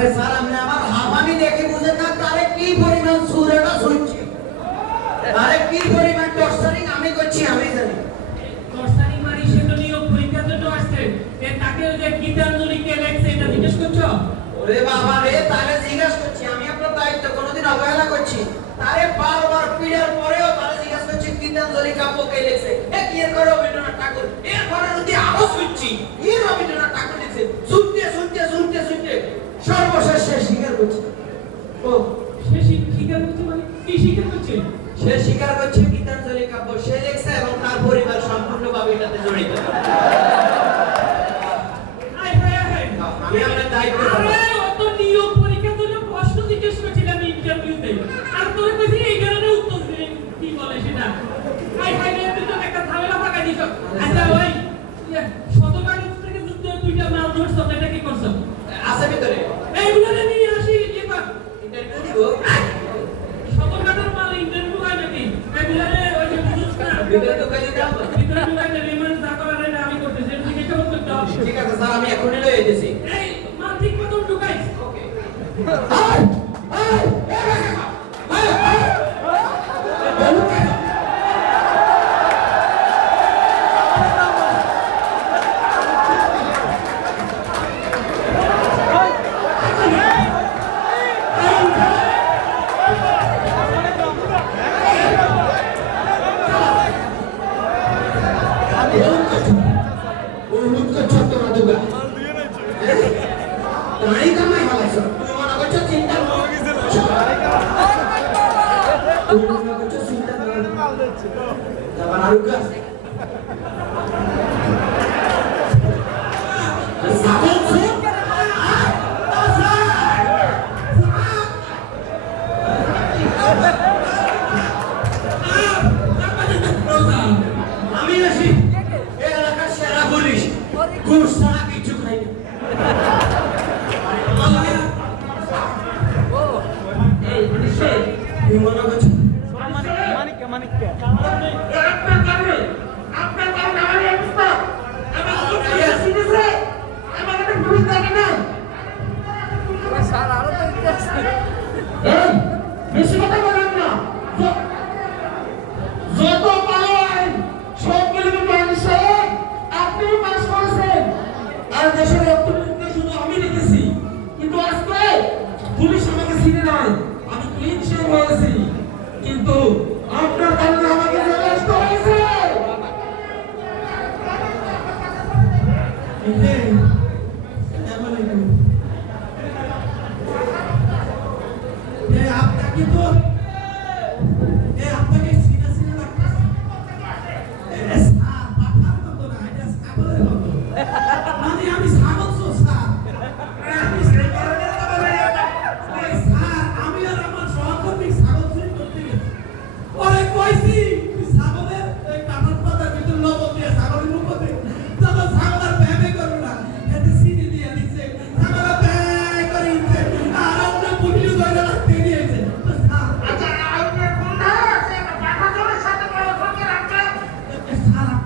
বলে স্যার আপনি আমার হামানি দেখে বুঝেন না তারে কি পরিমাণ সুরেটা শুনছে? তারে কি পরিমাণ টর্চারিং আমি করছি আমি জানি। মানে তো নিয়োগ পরীক্ষার জন্য কে লেখছে এটা জিজ্ঞেস করছ? ওরে বাবা রে তারে জিজ্ঞেস করছি আমি আপনার দায়িত্ব কোনোদিন অবহেলা করছি? তারে বারবার পিড়ার পরেও তারা জিজ্ঞেস করছি গীতাঞ্জলি কাব্য কে লেখছে। এ কি করে রবীন্দ্রনাথ ঠাকুর? এরপরে যদি আরও শুনছি। সে স্বীকার করছে গীতাঞ্জলি কাব্য সে ঠিক আছে স্যার আমি এখনই লয়ে এসেছি ঠিক মতন ঢুকাইছি। ওকে Panarugas. আমি আসি এই এলাকার সেরা পুলিশ ঘুষ ছাড়া কিছু খাই না এই মনে বেশি কথা বলেন না। যত কালো আইন মানুষ আপনি আর দেশের অর্থনীতিতে শুধু আমি লিখেছি কিন্তু আজকে পুলিশ আমাকে চিনে নাই। আমি ক্লিন শেয়ার কিন্তু ถ้ารัก